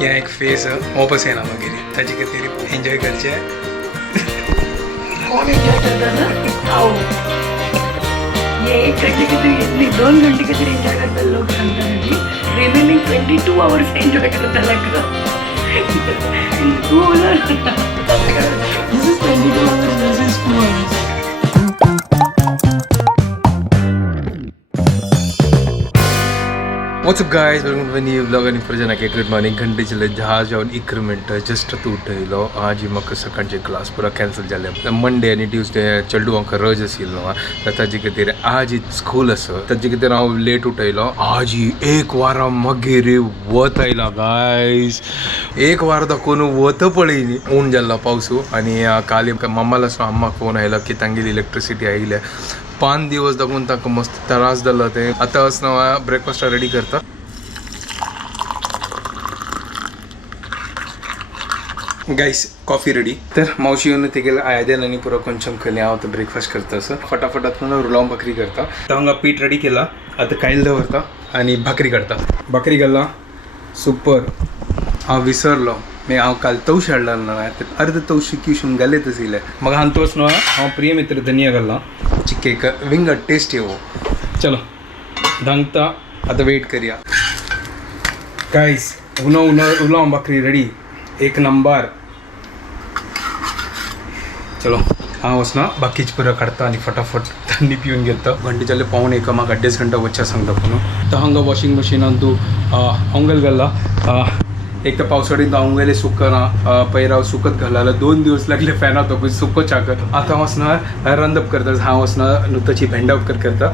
या एक फेज वापस येणार वगैरे ताजी किती एन्जॉय करचे कौन एंजॉय करता ना आओ ये 1 घंटे की नहीं 2 घंटे की एंजॉय करता लोग सांगता है रिमेनिंग 22 आवर्स एंजॉय करता लग तू बोला this is 22 hours this is 2 hours what's up guys welcome to new blog आणि प्रजना के गुड मॉर्निंग घंटे चले जहाज जाऊन 1 मिनट जस्ट तू उठयलो आज म्हाका सकाळचे क्लास पुरा कॅन्सल जाले मंडे आणि ट्यूजडे चेडू आमकां रज आशिल्लो न्हू तर ताजे खातीर आज स्कूल आसा ताजे खातीर हांव लेट उठयलो आज 1 वारा मागीर वत आयला गायस 1 वार दाखोवन वत पळयली ऊन जाल्लो पावसू आणि काल मम्माला अम्माक फोन आयला की तांगेली इलेक्ट्रिसिटी आयले 5 दिवस दाखवून ताका मस्त त्रास जालो ते आता असं ब्रेकफास्ट रेडी करता गाइस कॉफी रेडी तर मावशी येऊन ते गेलं आयद्यान आणि पुरो కొంచెం खली हांव तो ब्रेकफास्ट करता असं फटाफटात रुलावन भाकरी करता हांगा पीठ रेडी केला आता कायल दवरता आणि भाकरी करता भाकरी घालला सुपर हांव विसरलो हांव काल तवश हाडला न्हय अर्ध तवशी किशून घालेतच इले मग हांतोच न्हय हांव प्रिय मित्र धनिया घालला चिक्के विंग टेस्ट येवो चलो धांगता आता वेट करूया गाइस उलावन भाकरी रेडी 1 नंबर चलो हांव वचना बाकीचे पुरो काडटा आनी फटाफट थंडी पिवन घेता घंटे जाले पावन 1 म्हाका 1.5 घंटा वच्चा सांगता पूण तर हांगा वॉशिंग मशिनान तूं आंगल घाल्ला एक तर पावसाळीत आंगले सुकना पैराव सुकत घालायला 2 दिवस लागले फॅनात तो सुको चाकर आता वचना रंदप करता हांव वचना नुताची भेंडा उपकर करता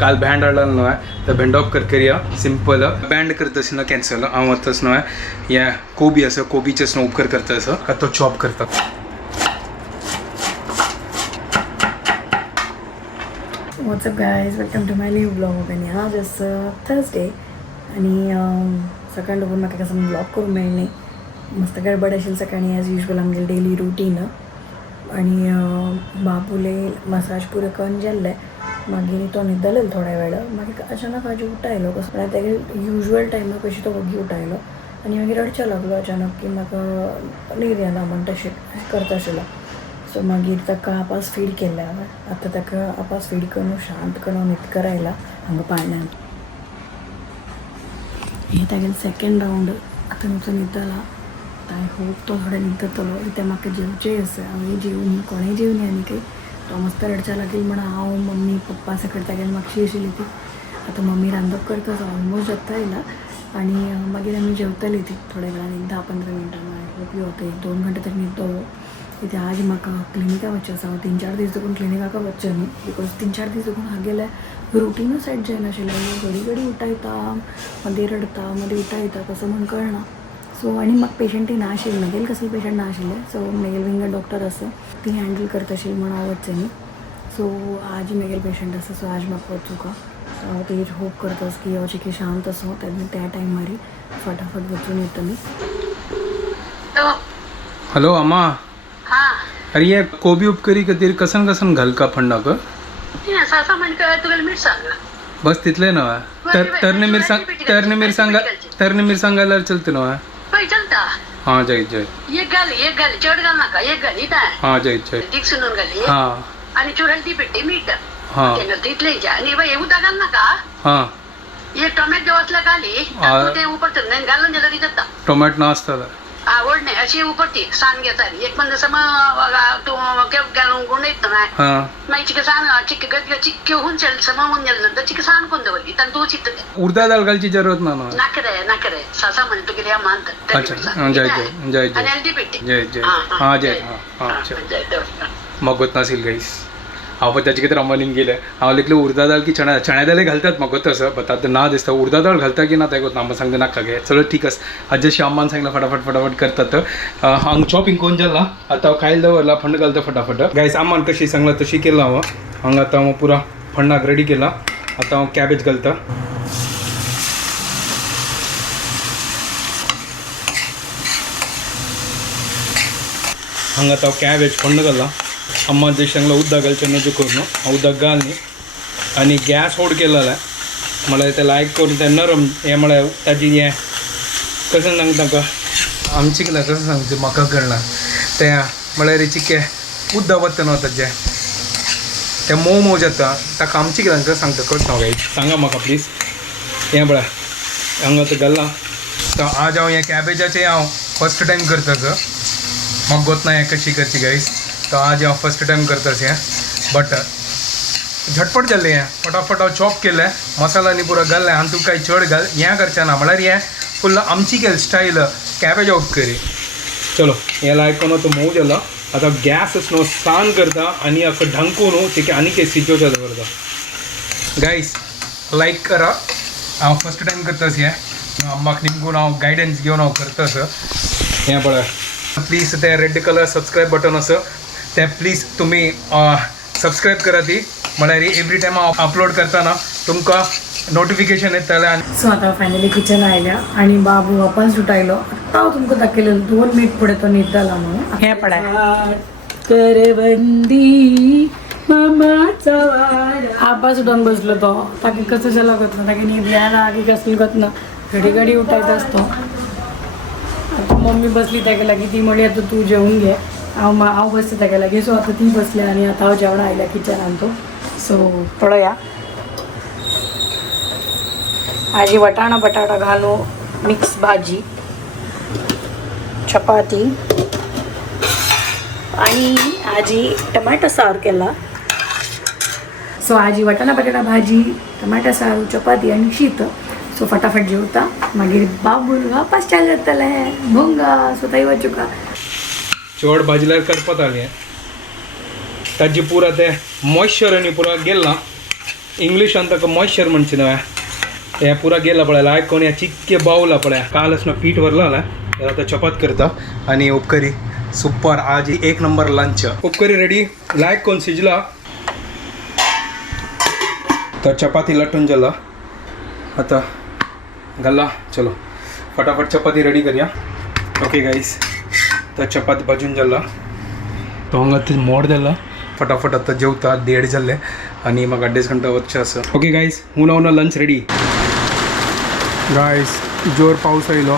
काल बँड हाडला न्हय तर भेंडा उपकर करूया सिंपल बँड करता आसतना कॅन्सल हांव वताच न्हय हे कोबी आसा कोबीचे उपकर करता आसा का तो चॉप करता what's up guys welcome to my new blog आणि आज असं थर्सडे आणि सकाळ लोक म्हाका कसं ब्लॉग करून मेळ्ळें मस्त गडबड आशिल्ली सकाळी एज युजल आमगेलें डेली रुटीन आणि बाबूले मसाज पुरो करून गेल्ले मागीर तो न्हिदलेलो थोड्या वेळ मागीर अचानक हाजी उठयलो कसो तेगे युजल टायमार कशी तो वगी उठयलो आनी मागीर रडचो लागलो अचानक की म्हाका न्हीद येना म्हण तशें करता आशिल्लो सो मागीर ताका आपास फीड केलें हांवें आतां ताका आपास फीड करून शांत करून न्हीद करायला हांगा पाळण्यान हे तागेलें सेकेंड रावंड आतां नुसतो न्हिदला आय होप तो थोडे न्हिदतलो कित्याक म्हाका जेवचें आसा हांवें जेवनी कोणें जेवनी आनी काही तो मस्त रडचा लागील म्हण हांव मम्मी पप्पा सकट तागेलें मागशी आशिल्ली ती आतां मम्मी रांदप करता ऑलमोस्ट जाता येयला आनी मागीर आमी जेवतली ती थोड्या वेळान 10-15 मिनटां आय होप यू होता 1-2 घंटे तरी न्हिदतलो कित्याक आज म्हाका क्लिनिका वचचें आसा हांव 3-4 दीस देखून क्लिनिकाक वचचें न्ही बिकॉज 3-4 दीस देखून हागेले रुटीनूच सेट जायनाशिल्लें घडी घडी उठयता मदीं रडता मदीं उठयता कसो म्हण कळना सो आनी म्हाका पेशंटूय ना आशिल्लें म्हगेलें कसलें पेशंट ना आशिल्लें सो म्हगेलें विंगर डॉक्टर आसा ती हँडल करता आशिल्ली म्हण हांव वचचें न्ही सो आज म्हगेलें पेशंट आसा सो आज म्हाका वचूं का हांव तेजेर होप करता की हांव चिकी शांत आसूं त्या टायमार फटाफट वचून येता न्ही हॅलो अम्मा अरे ये कोबी उपकरी खातीर कसन कसन घालका फंडाक बस तितले न्हय तरणे मिरसांग घाल्यार चलता न्हय चलता हां जय जय एक घाली चड घाल नाका एक घाली हां जय जय तीक सुनून घाली हां आणि चुरण ती पेटी मीठ हां तितले आणि बाई उदक घाल नाका हां एक टोमॅटो असला घाली ते उपरतून नाही घालून दिलं तरी जाता टोमॅटो नासता आवड नाही अशी उपरती सांग घेता एक पण जसं तू घालून गुण येत ना मागीर चिक सांग चिक्के होऊन चल होऊन गेलं नंतर चिक सांग कोण दवरली तर तू चित्त उडदा डाळ घालची जरूरत ना नाकरे सासा म्हणतो की मानत अच्छा जय जय जय जय आणि हल्दी पेटी जय जय हां जय हां मगोत नासील गाईस हांव त्याचे कितें रमलीन गेले हांव लेकले उडदा दाळ की चण्या दाळ घालतात म्हाका तसं बट आतां ना दिसता उडदा दाळ घालता की ना तें हांव सांगता नाका गे चलो ठीक आसा आज जशी अम्मान सांगला फटाफट करतात हांग चॉपिंग कोण जाल्ला आतां हांव खायला दवरला फंड घालता फटाफट गायस अम्मान कशी सांगला तशी केला हांव हांगा आतां हांव पुरा फंडाक रेडी केला आतां हांव कॅबेज घालता हांगा आतां हांव कॅबेज फंड घाला अम्मा जे सांगला उदक घालचें नजो करून हांव उदक घाल न्ही आनी गॅस होड केलेला म्हळ्यार ते लायक करून ते नरम हें म्हळ्यार ताजी हें कसं सांग ताका आमची केला कसं सांगते म्हाका कळना ते म्हळ्यार चिके उद्दा वत्ता नव्हता जे ते मोव मोव जाता ताका आमची केला कसं सांगता कळत ना सांगा म्हाका प्लीज हें पळय हांगा तो घाला तो आज हांव हें कॅबेजाचें हांव फर्स्ट टायम करता म्हाका गोत ना हें कशी करची गायस तो आज हांव फर्स्ट टायम करतास हें बट झटपट जाल्लें हें फटाफट हांव चॉप केलें मसालानी पुरो घाल्लें आनी तुका कांय चड घाल हें करचें ना म्हळ्यार हें फुल्ल आमची केल स्टायल कॅबेज ऑफ करी चलो हें लायक कोण तो मोव जाला आतां गॅस न्हू सान करता आनी असं ढंकून तेका आनी के सिजोवचा दवरता गायस लायक करा हांव फर्स्ट टायम करतास हें म्हाका निमकून हांव गायडन्स घेवन हांव करतास हें पळय प्लीज ते रेड कलर सबस्क्रायब बटन आसा ते प्लीज तुमी सबस्क्रायब करा ती म्हळ्यार एवरी टायम हांव अपलोड करतना तुमकां नोटिफिकेशन येतलें सो आता फायनली किचन आयल्या आणि बाबू वापस सुटायलो आता हांव तुमकां दाखयलें 2 मिनिट फुडें तो न्हिदतालो म्हणून हें पळय करवंदी मामाचा वारा आपा सुटून बसलो तो ताका कसं जाला गत ना ताका न्हीद येना की कसली गत ना घडी घडी उठायचा असतो आता मम्मी बसली ताका लागीं ती म्हणली आता तू जेवून घे हांव बसता ताका लागीं सो आता ती बसली आनी आता हांव जेवण आयल्या किचनान तो सो पळया आजी वटाणा बटाटा घालून मिक्स भाजी चपाती आणि आजी टमाटो सार केला सो आजी वटाणा बटाटा भाजी टमाटा सारू चपाती आणि शीत सो फटाफट जेवता मागीर बाबूल वापस चाल जातले भोंगा सो थंय वचूका चड भाजल्यार करपत आली ताजी पुरा ते मॉइश्चर आनी पुरा गेला इंग्लिशान ताका मॉइश्चर म्हणचे न्हय हे पुरा गेला पळय लायक कोण हे चिक्के बावला पळय काल असं पीठ भरला आता चपात करता आणि उपकरी सुपर आज 1 नंबर लंच उपकरी रेडी लायक कोण शिजला तर चपाती लटून जाला आता घाला चलो फटाफट चपाती रेडी करूया ओके गाईस तर चपाती भाजून जाला तो हांगा ते मोड जाला फटाफट आता जेवता 1:30 जाल्ले आणि मग 2.5 घंटा वचचें आसा ओके गाईस हून हांव लंच रेडी गाइस जोर पाऊस आयलो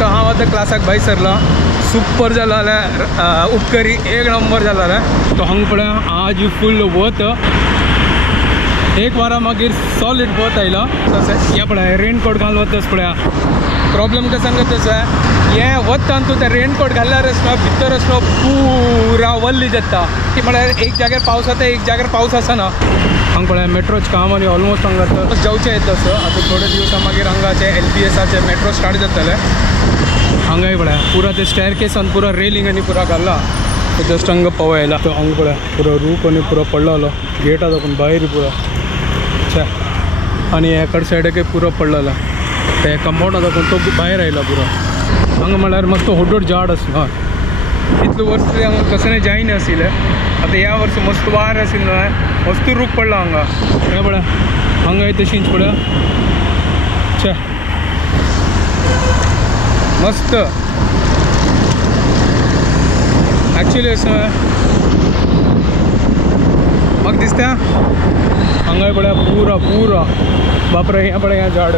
तो हांव आतां क्लासाक भायर सरला सुपर जाला जाल्यार उपकरी 1 नंबर जाला जाल्यार तो हांगा पळय आज फूल वत 1 वरा मागीर सॉलिड वत आयलो तशें हे पळय रेनकोट घालून वतस पळय प्रॉब्लम कसं सांगत तसं हे वतान तूं ते रेनकोट घाल्ल्यारच न्हू भितर न्हू पुरा वल्ली जाता ती म्हळ्यार एक जाग्यार पावस जाता एक जाग्यार पावस आसना हांगा पळय मेट्रोचें काम आनी ऑलमोस्ट हांगा जावचें येता तसं आतां थोडे दिवसां मागीर हांगाचे LPSचे मेट्रो स्टार्ट जातले हांगाय पळय पुरा ते स्टेअर केसान पुरा रेलिंग आनी पुरा घाला जस्ट हांगा पावय आयला तो हांगा पळय पुरो रूख आनी पुरो पडलेलो गेट आसा पूण भायर पुरो छे आनी हेकड सायडीकय पुरो पडलेलो ते कंपाउंड आसा पूण तो भायर आयला पुरो हांगा म्हळ्यार मस्त व्हड झाड आसलो इतले वर्स हांगा कसं जायना आशिल्लें आतां ह्या वर्सा मस्त वार आशिल्लो मस्त रूख पडला हांगा हे पळय हांगाय तशींच पळय छे मस्त ॲक्च्युली असं म्हाका दिसता हांगाय पळय पुरा पुरा बापरे हें पळय हें झाड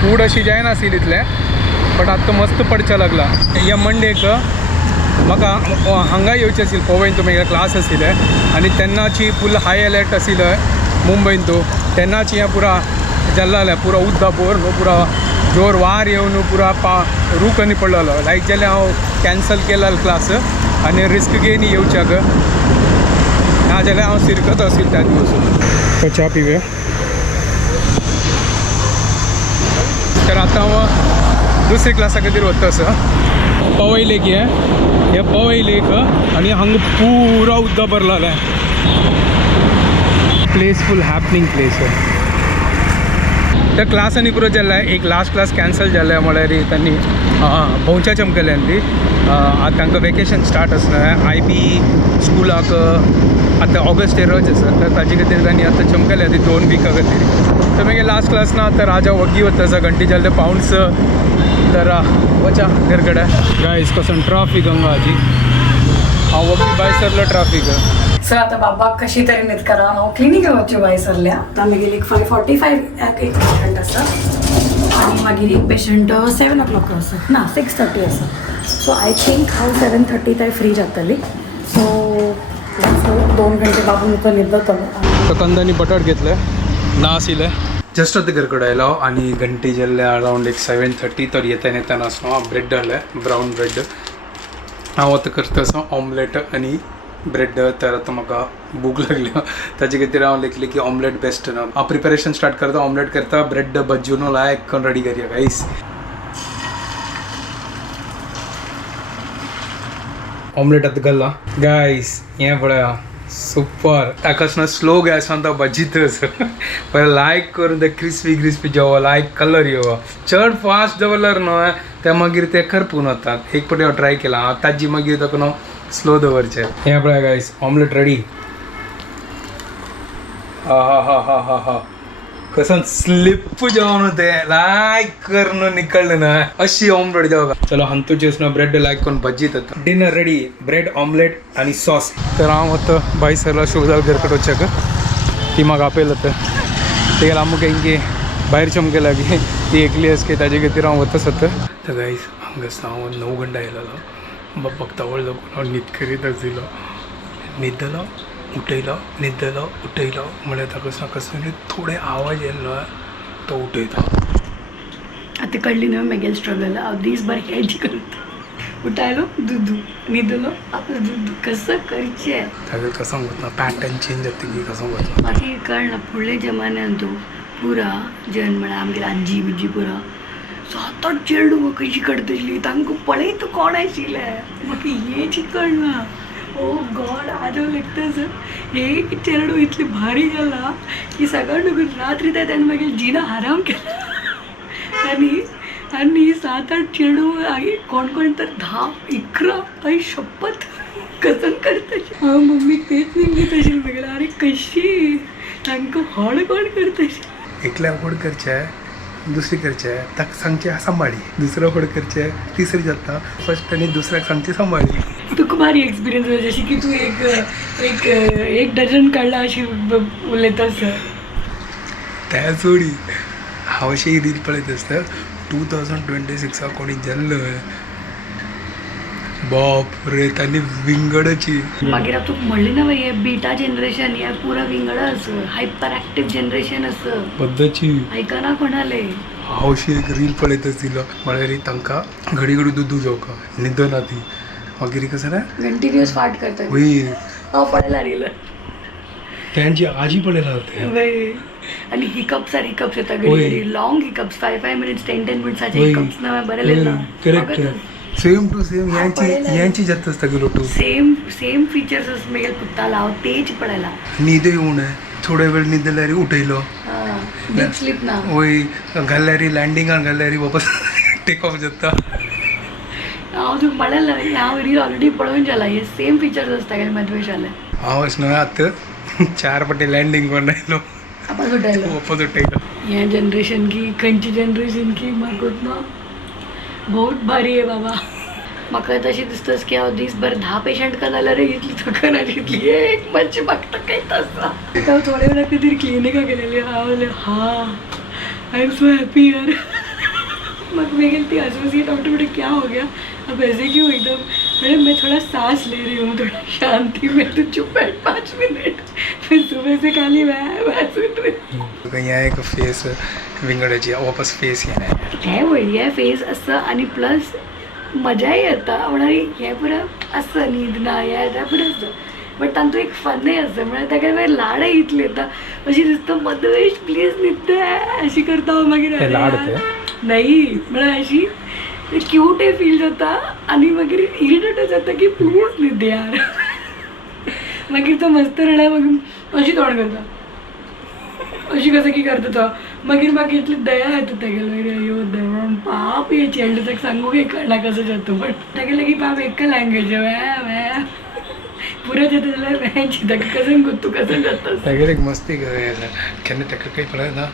फूड अशी जायनाशिल्ली इतलें बट आतां मस्त पडचें लागला ह्या मंडेक म्हाका हांगा येवचें आशिल्लें पवयन तूं म्हगे क्लास आशिल्ले आनी तेन्नाची फूल हाय अलर्ट आशिल्लो मुंबईन तूं तेन्नाची हें पुरा जाल्लें पुरो उद्दा बोर न्हू पुरा जोर वार येवन पुरा रूख आनी पडलेलो लायक जाल्यार हांव कॅन्सल केला क्लास आनी रिस्क घेयन येवच्याक नाजाल्यार हांव सिरकत आशिल्लो त्या दिवस च्या पिवे तर आतां हांव दुसरे क्लासा खातीर वता आसा पवई लेक हे पवई लेक आनी हांगा पुरो उद्दा भरलेलें प्लेस फूल हॅपनिंग प्लेस त्या क्लासांनी पुरो जाल्लें एक लास्ट क्लास कॅन्सल जाल्लें म्हळ्यार तांणी भोंवच्या चमकल्यांनी ती आतां तांकां वेकेशन स्टार्ट आसलें IB स्कुलाक आतां ऑगस्ट रज आसा तर ताजे खातीर तांणी आतां चमकल्या ती 2 विकां खातीर तर मागीर लास्ट क्लास ना तर राजा वग्गी वता आसा घंटी जाल्ले पावंड्स तर वचा घर कडेन गायस कसं ट्राफीक हांगा हाजी हांव वग्गी भायर सरलो ट्राफीक सो आता बाबा कशी तरी न्हीद करा हांव क्लिनिकेक वचचें वयसरल्या आतां मागीर एक 5:45 एक पेशंट आसा आनी मागीर एक पेशंट 7 o'clock आसा ना 6:30 आसा सो आय थिंक हांव 7:30 थंय फ्री जातली सो 2 घंटे बाबू मुका न्हिदतलो तो कंदानी बटाट घेतले ना आशिल्ले जस्ट आतां घर कडेन आयलो आनी घंटी जाल्ले अरावंड एक 7:30 तर येताना आसलो ब्रेड हाडले ब्रावन ब्रेड हांव आतां करता असो ऑमलेट आनी ब्रेड तर आतां म्हाका भूक लागली ताचे खातीर हांव लिखलें की ऑमलेट बेस्ट ना हांव प्रिपेरेशन स्टार्ट करता ऑमलेट करता ब्रेड भज्जून लायक करून रेडी करया गाईस ऑमलेट आतां घाला गाईस हें पळया सुपर ताका स्लो गॅसान तो भजीत पळय लायक करून ते क्रिस्पी जेवो लायक कलर येवो चड फास्ट दवरल्यार न्हय ते मागीर ते करपून वतात एक फावटी हांव ट्राय केला हांव ताजी मागीर ताका न्हू स्लो दवरचें हें पळय गायस ऑमलेट रेडी हा कसन स्लिप जावन ते लायक करून निकळ्ळें ना अशी ऑमलेट जेवगा चलो हंतूचे ब्रेड लायक करून भजी येता डिनर रेडी ब्रेड ऑमलेट आनी सॉस तर हांव आतां बाय सरला शोजाल घर कडेन वचचें ती म्हाका आपयला तर ते गेला आमकां इंगे भायरच्या मुगे लागी ती एकली आसके ताजे खातीर हांव वता सत तर गायस हांगासर हांव 9 घंटा आयलेलो बापाक तावळ लागून हांव न्हीद करीत आशिल्लो न्हिदलो उठयलो न्हिदलो उठयलो म्हळ्यार ताका कसो थोडे आवाज येयलो तो उठयता आतां कळ्ळी न्हय मॅगेल स्ट्रगल हांव दीसभर हें करता उठायलो दुदू न्हिदलो आपलं दुदू कसं करचें ताका कसो वता पॅटर्न चेंज जाता की कसो वता म्हाका कळना फुडल्या जमान्यान तूं पुरा जन म्हळ्यार आमगेर आजी बिजी पुरा 7-8 चेडूं कशी करतली तांकां पळयत कोण आशिल्लें म्हाका हें कळना ओ गॉड आजो लागता सर एक चेडूं इतली भारी जाला की सकाळ न्हू रात्री तेणें मागीर जिना आराम केला आनी 7-8 चेडूं कोण कोण तर 10-11 आई शपथ कसन करतशी हांव मम्मीक तेच निमगीत आशिल्लें म्हगेलें अरे कशी तांकां व्हड कोण करतशी एकल्या व्हड करचें दुसरी करचें ताका सांगचें सांबाळी दुसरो व्हड करचें तिसरी जाता फर्स्ट आनी दुसऱ्याक सांगचें सांबाळी तुका भारी एक्सपिरियन्स जशी की तू एक डझन काडला अशी उलयता सर त्या जोडी हांव अशी रील पळयत आसता 2026 कोणी जल्लो बाप रे तांणी विंगडाची मागीर तूं म्हणलें ना हे बीटा जनरेशन हे पुरा विंगडा आसा हायपर एक्टिव्ह जनरेशन आसा पद्दची आयकना कोणाले हांव अशी एक रील पळयत आशिल्लो म्हळ्यार तांकां घडी घडी दूद जेवका न्हिदना ती मागीर कसं ना कंटिन्युअस फाट करता वय हांव पळयला रील त्यांची आजी पळयला होते वय आनी हिकप्स येता घडी लॉंग हिकप्स 5 मिनिट्स 10 मिनिट्साचे हिकप्स ना बरें ना करेक्ट सेम टू सेम यांची जात आसता की लोटू सेम फीचर्स मागीर पुत्ताला हांव तेच पळयला न्हीद येवं नये थोडे वेळ न्हीद जाल्यार उठयलो डीप स्लीप ना वय घाल्यार लँडिंगान घाल्यार वापस टेक ऑफ जाता हांव तुका पळयला हांव रील ऑलरेडी पळोवन जाला हे सेम फीचर्स आसता काय मधवेशाले हांव न्हय आतां 4 फावटी लँडिंग करून आयलो वापस उठयलो वापस उठयलो हे जनरेशन की खंयची जनरेशन की म्हाका ना बहुत भारी आहे बाबा म्हाका तशें दिसताच की हांव दीसभर 10 पेशंट जाल्यार इतली थकना इतली एक मातशी म्हाका टकयत आसता हांव थोड्या वेळा खातीर क्लिनिका गेलेली हांव आय एम सो हैप्पी यार म्हाका मागीर ती एसोसिएट ऑटोमेटिक क्या हो गया अब ऐसे क्यों एकदम मैडम मैं थोड़ा सांस ले रही हूँ थोड़ा शांति में तो चुप बैठ 5 मिनट फिर सुबह से खाली मैं सुन रही हें एक फेस विंगडाची वापस फेस येना हें व्हडलें फेस आसता आनी प्लस मजाय येता म्हळ्यार हें पुरो आसता न्हीद ना हें येता पुरो आसता बट तातूंत एक फनय आसता म्हळ्यार ताका मागीर लाडय इतली येता अशी दिसता मदवेश प्लीज न्हिद अशी करता हांव मागीर नाही म्हळ्यार अशी क्यूटय फील जाता आनी मागीर इरिटेट जाता की प्लीज न्हिद यार मागीर तो मस्त रडा मागीर अशी तोंड करता अशी कसं की करता तो मागीर म्हाका इतली दया येता तेगेले मागीर अयो देवान पाप हे चेडूं ताका सांगूंक कळना कसो जाता बट तेगे लागीं पाप एक लँग्वेज वे पुरो जाता जाल्यार वेची ताका कसं गुत्तू कसं जाता तेगेर एक मस्ती केन्ना ताका काही पळयना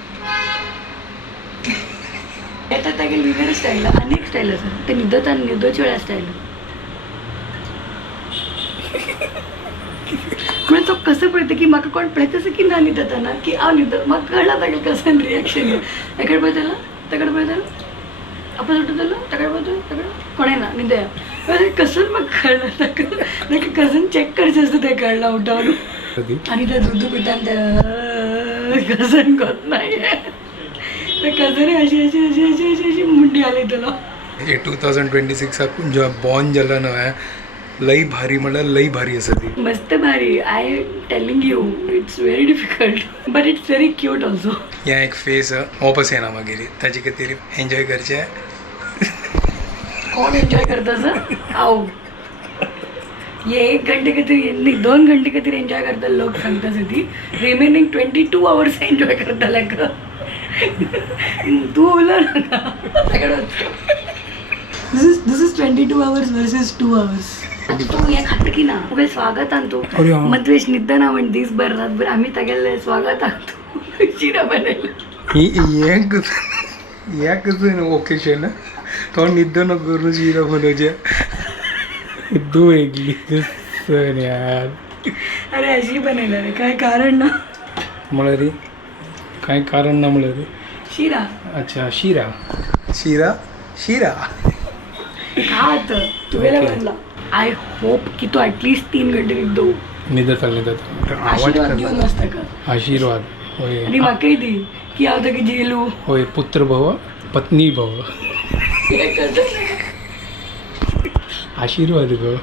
येता तेगेले वेगळे स्टायल आनी एक स्टायल आसा ते न्हिदता न्हिदोच वेळा स्टायल म्हणजे तो कसं पळतं की म्हाका कोण पळयता की ना न्हिदता ना की हांव न्हिद म्हाका कळना ताका कसं रिएक्शन ताकडे पळयतलो ताकडे पळयतलो आपण सुटतलो ताकडे पळयतलो ताकडे कोणें ना न्हिदया कसं म्हाका कळना ताका कजन चॅक करचें आसता तें कळना उठोवन आणि त्या दूध पितान त्या कजन कोत नाही त्या कजने अशी अशी अशी अशी अशी अशी मुंडी आली तुला हे 2026 जेव्हा बॉर्न जाला न्हय लई भारी म्हणल्यार लई भारी आसा ती मस्त भारी I telling you it's very difficult but it's very cute also ह्या एक फेस वापस येना मागीर ताचे खातीर एन्जॉय करचें कोण एन्जॉय करता सर हांव ये 1 घंटे खातीर न्ही 2 घंटे खातीर एन्जॉय करता लोक सांगता ती रिमेनिंग 22 आवर्स एन्जॉय करता लायक तू उलय नाका दिस इज 22 आवर्स वर्सेस 2 आवर्स तू हे खात की ना तुगे स्वागतान तू अरे हा. मद्वेश निद्दना म्हण दीस भर रातभर आम्ही तागेले स्वागतान तू शिरा बनयला ह्या कसं ओकेशन तो निद्दन करून शिरा बनवचे दू एकली यार अरे अशी बनयला रे काय कारण ना म्हळ्यार रे काय कारण ना म्हळ्यार रे शिरा अच्छा शिरा शिरा शिरा खात तुगेला Okay. बनला आय होप की तू ॲटलिस्ट 3 घंटे निद्दो निदता आवाज आशीर्वाद दिवन करता मस्त का आशीर्वाद होय आणि म्हाकाय दी की हांव ताका जेलू होय पुत्र भव पत्नी भव हे कसं आशीर्वाद गो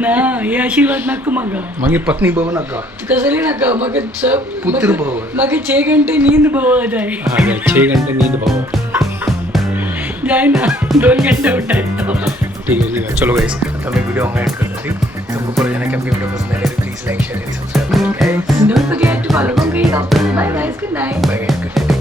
ना हे आशीर्वाद नाका म्हाका मागीर पत्नी भव नाका कसले नाका म्हाका सब पुत्र भव म्हाका 6 घंटे नींद भव जाय हाँ 6 घंटे नींद भव जाय ना 2 घंटे उठाय ठीक है चलो गाइस तो मैं वीडियो एंड करता थी तुमको पूरा जाना कि आपकी वीडियो पसंद है please like share and subscribe Don't forget to follow me. Bye guys. Good night. Bye guys